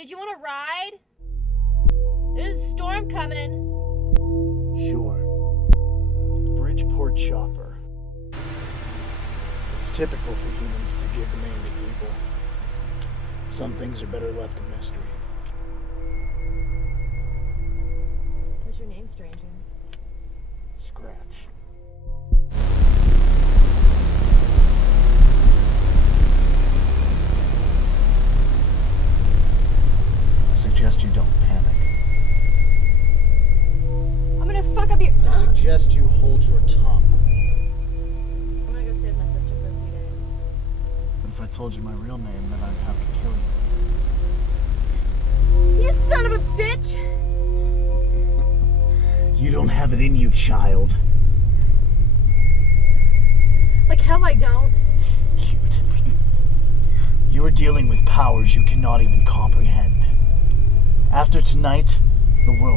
Did you want to ride? There's a storm coming. Sure. Bridgeport chopper. It's typical for humans to give a name to evil. Some things are better left a mystery. What's your name, stranger? Scratch. I suggest you don't panic. I'm gonna fuck up your... I suggest you hold your tongue. I'm gonna go stay with my sister for a few days. But if I told you my real name, then I'd have to kill you. You son of a bitch! You don't have it in you, child. Like hell I don't. Cute. You are dealing with powers you cannot even comprehend. After tonight, the world